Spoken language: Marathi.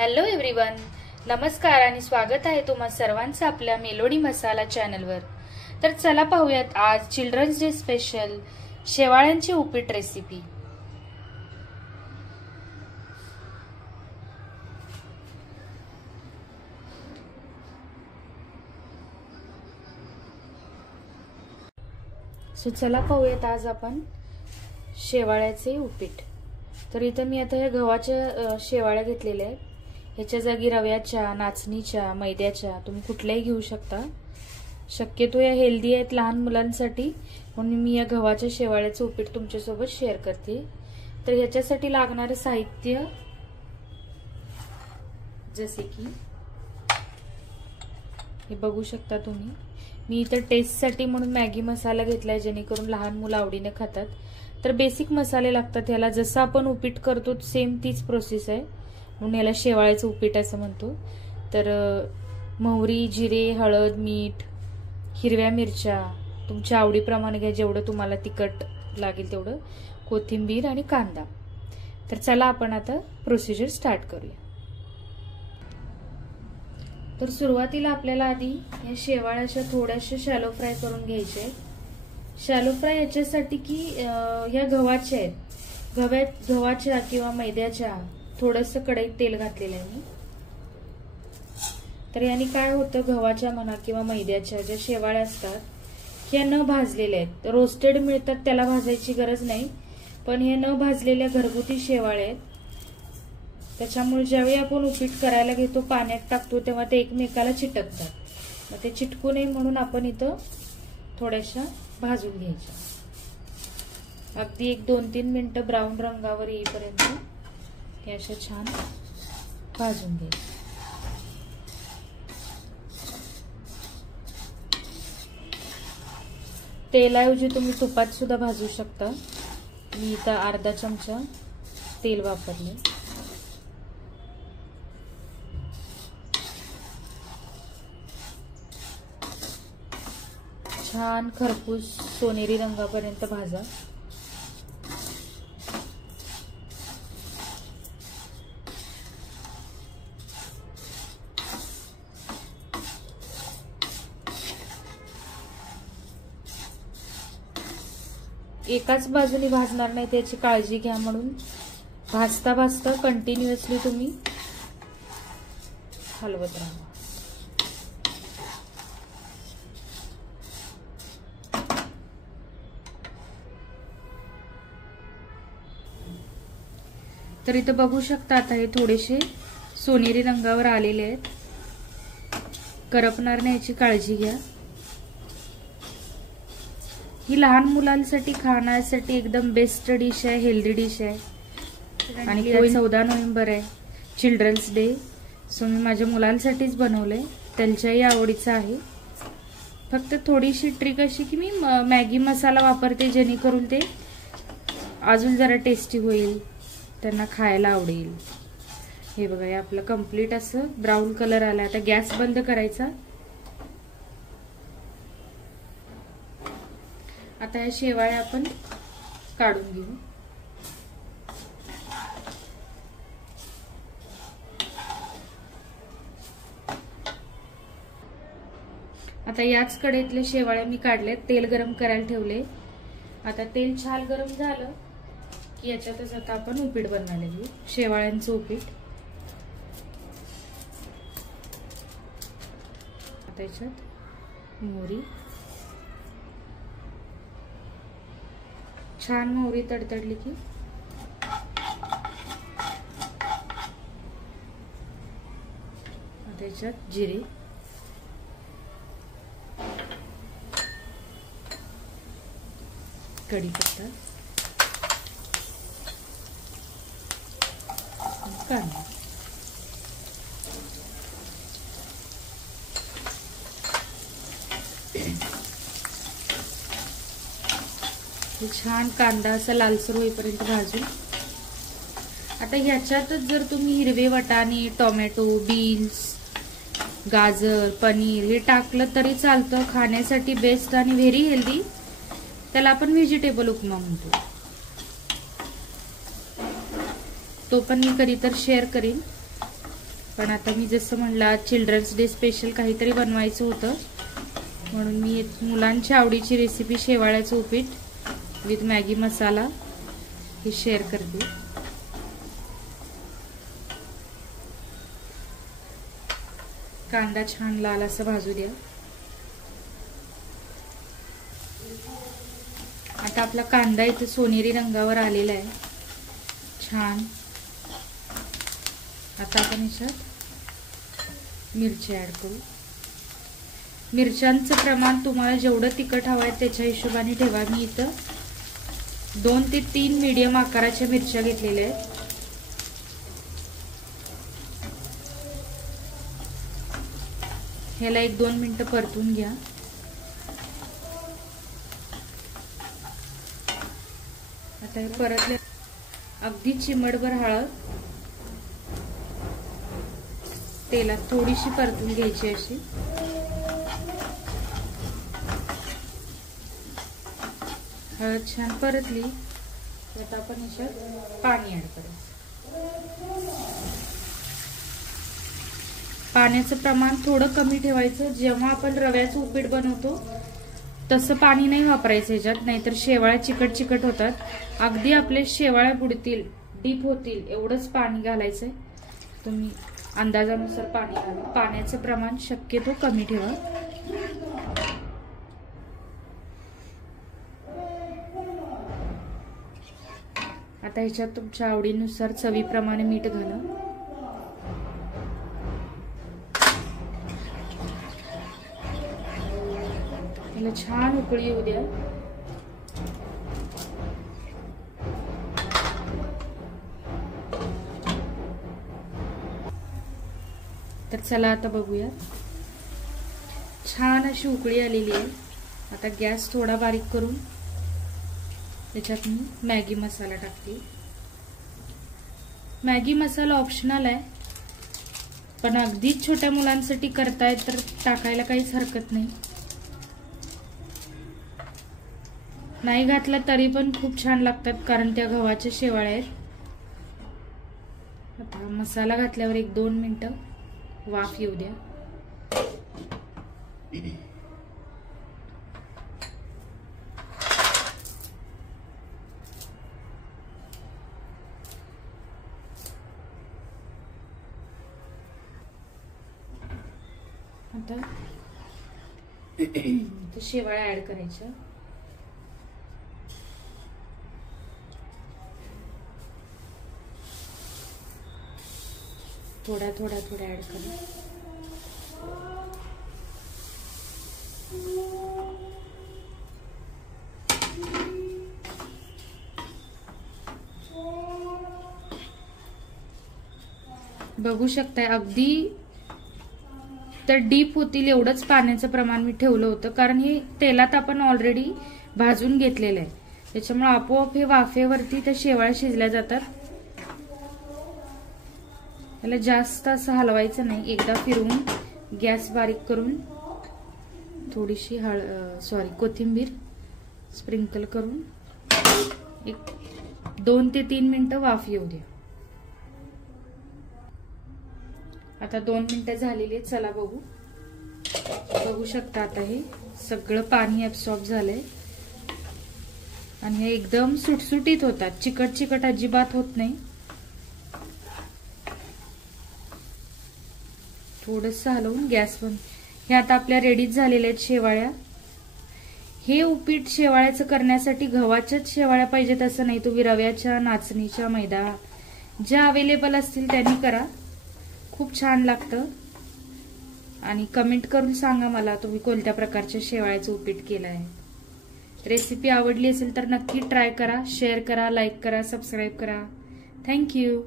हॅलो एव्हरीवन, नमस्कार आणि स्वागत आहे तुम्हा सर्वांचं आपल्या मेलोडी मसाला चॅनलवर। तर चला पाहूयात आज चिल्ड्रन्स डे स्पेशल शेवाळ्यांची उपीट रेसिपी। चला पाहूयात आज आपण शेवाळ्याचे उपीट। तर इथं मी आता या गव्हाच्या शेवाळ्या घेतलेल्या आहेत। ह्याच्या जागी रव्याच्या, नाचणीच्या, मैद्याच्या तुम्ही कुठल्याही घेऊ शकता। शक्यतो या हेल्दी आहेत लहान मुलांसाठी, म्हणून मी या गव्हाच्या शेवाळ्याचं उपीट तुमच्यासोबत शेअर करते। तर ह्याच्यासाठी लागणारे साहित्य जसे की हे बघू शकता तुम्ही। मी इथं टेस्टसाठी म्हणून मॅगी मसाला घेतलाय, जेणेकरून लहान मुलं आवडीने खातात। तर बेसिक मसाले लागतात ह्याला, जसं आपण उपीट करतो सेम तीच प्रोसेस आहे, म्हणून याला शेवाळ्याचं उपीट असं म्हणतो। तर मोहरी, जिरे, हळद, मीठ, हिरव्या मिरच्या तुमच्या आवडीप्रमाणे घ्या, जेवढं तुम्हाला तिखट लागेल तेवढं, कोथिंबीर आणि कांदा। तर चला आपण आता प्रोसिजर स्टार्ट करूया। तर सुरुवातीला आपल्याला आधी या शेवाळ्याच्या थोड्याशा शॅलो फ्राय करून घ्यायचे आहेत। शॅलो फ्राय याच्यासाठी की ह्या गव्हाच्या आहेत, गव्हाच्या किंवा मैद्याच्या थोडंसं कढईत तेल घातलेलं आहे मी। तर याने काय होतं, गव्हाच्या म्हणा किंवा मैद्याच्या ज्या शेवाळ्या असतात ह्या न भाजलेल्या आहेत, रोस्टेड मिळतात त्याला भाजायची गरज नाही, पण हे न भाजलेल्या घरगुती शेवाळ्या आहेत। त्याच्यामुळे ज्यावेळी आपण उपीट करायला घेतो पाण्यात टाकतो तेव्हा ते एकमेकाला चिटकतात, मग ते चिटकू नये म्हणून आपण इथं थोड्याशा भाजून घ्यायच्या। अगदी 1-2-3 मिनिटं ब्राऊन रंगावर येईपर्यंत हे अशा छान भाजून घ्यायचे। तेलाऐवजी तुम्ही तुपात सुद्धा भाजू शकता। मी इथं अर्धा चमचा तेल वापरले। छान खरपूस सोनेरी रंगापर्यंत भाजा। एकाच बाजूने भाजणार नाही त्याची काळजी घ्या, म्हणून भाजता भाजता कंटिन्युअसली तुम्ही हलवत राहा। तर इथं बघू शकता आता हे थोडेसे सोनेरी रंगावर आलेले आहेत, करपणार नाही याची काळजी घ्या। ही लहान मुलांसाठी खाण्यासाठी एकदम बेस्ट डिश आहे, हेल्दी डिश आहे। आणि 14 नोव्हेंबर आहे, चिल्ड्रन्स डे, सो मी माझ्या मुलांसाठीच बनवलंय, त्यांच्याही आवडीचं आहे। फक्त थोडीशी ट्रिक अशी की मी मॅगी मसाला वापरते, जेणेकरून ते अजून जरा टेस्टी होईल, त्यांना खायला आवडेल। हे बघा, हे आपलं कंप्लीट असं ब्राऊन कलर आला। आता गॅस बंद करायचा। आता या शेवाळ्या आपण काढून घेऊ। आता याच कढईतल्या शेवाळ्या मी काढल्यात, तेल गरम करायला ठेवले। आता तेल छान गरम झालं की याच्यातच आता आपण उपीट बनवायला घेऊ, शेवाळ्यांचं उपीट। आता याच्यात मोहरी, छान मोहरी तडतडली की आता याच्यात जिरे, कढीपत्ता, कांदा। छान कांदा असा लालसर होईपर्यंत भाजून। आता ह्याच्यातच जर तुम्ही हिरवे वाटाणे, टोमॅटो, बीन्स, गाजर, पनीर हे टाकलं तरी चालतं, खाण्यासाठी बेस्ट आणि व्हेरी हेल्दी। त्याला आपण व्हेजिटेबल उपमा म्हणतो। तो पण मी कधी तर शेअर करीन। पण आता मी जसं म्हणलं चिल्ड्रन्स डे स्पेशल काहीतरी बनवायचं होतं, म्हणून मी मुलांच्या आवडीची रेसिपी शेवाळ्याचं उपीट विथ मॅगी मसाला हे शेअर करते. कांदा छान लाल असं भाजू द्या. आता आपला कांदा इथे सोनेरी रंगावर आलेला आहे छान. आता आपण याच्यात मिरची ऍड करू. मिरच्यांचं प्रमाण तुम्हाला जेवढं तिखट हवं आहे त्याच्या हिशोबाने ठेवा. मी इथं 2 ते 3 मीडियम आकाराच्या मिरच्या घेतलेल्या आहेत. ह्याला 1-2 मिनिटं परतून घ्या. आता हे परतले. अगदी चिमटभर हळद तेलात थोडीशी परतून घ्यायची अशी. हळद छान परतली आता आपण याच्यात पाणी ऍड करायचं. पाण्याचं प्रमाण थोडं कमी ठेवायचं. जेव्हा आपण रव्याचं उपीट बनवतो तसं पाणी नाही वापरायचं याच्यात, नाहीतर शेवाळ्या चिकट चिकट होतात. अगदी आपले शेवाळ्या बुडतील, डीप होतील एवढंच पाणी घालायचंय. तुम्ही अंदाजानुसार पाणी घाला. पाण्याचं प्रमाण शक्यतो कमी ठेवा. आता ह्याच्यात तुमच्या आवडीनुसार चवीप्रमाणे मीठ घाला. याला छान उकळी येऊ द्या. तर चला आता बघूया. छान अशी उकळी आलेली आहे. आता गॅस थोडा बारीक करून त्याच्यात मी मॅगी मसाला टाकते. मॅगी मसाला ऑप्शनल आहे, पण अगदीच छोट्या मुलांसाठी करताय तर टाकायला काहीच हरकत नाही. नाही घातला तरी पण खूप छान लागतात, कारण त्या गव्हाच्या शेवाळ्या आहेत. आता मसाला घातल्यावर 1-2 मिनिटं वाफ येऊ द्या. आता शेवाळ्या ऍड करायच्या. थोडा ऍड करा. बघू शकताय अगदी तर डीप होतील एवढंच पाण्याचं प्रमाण मी ठेवलं होतं, कारण हे तेलात आपण ऑलरेडी भाजून घेतलेलं आहे. त्याच्यामुळे आपोआप हे वाफेवरती त्या शेवाळ्या शिजल्या जातात. याला जास्त असं हलवायचं नाही. एकदा फिरवून गॅस बारीक करून थोडीशी कोथिंबीर स्प्रिंकल करून 2 ते 3 मिनिटं वाफ येऊ द्या. आता 2 मिनिटं झालेली आहेत. चला बघू शकता आता हे सगळं पाणी ऍब्सॉर्ब झालंय आणि हे एकदम सुटसुटीत होतात. चिकट चिकट अजिबात होत नाही. थोडस हलवून गॅस बंद. हे आता आपल्या रेडीच झालेल्या आहेत शेवाळ्या. हे उपीट शेवाळ्याचं करण्यासाठी गव्हाच्याच शेवाळ्या पाहिजेत असं नाही. तुम्ही रव्याच्या, नाचणीच्या, मैदा ज्या अवेलेबल असतील त्यांनी करा. खूप छान लागतं. आणि कमेंट करून सांगा मला तुम्ही कोणत्या प्रकारच्या शेवाळ्याचं उपीट केलं आहे. रेसिपी आवडली असेल तर नक्की ट्राय करा, शेअर करा, लाईक करा, सबस्क्राईब करा. थँक्यू.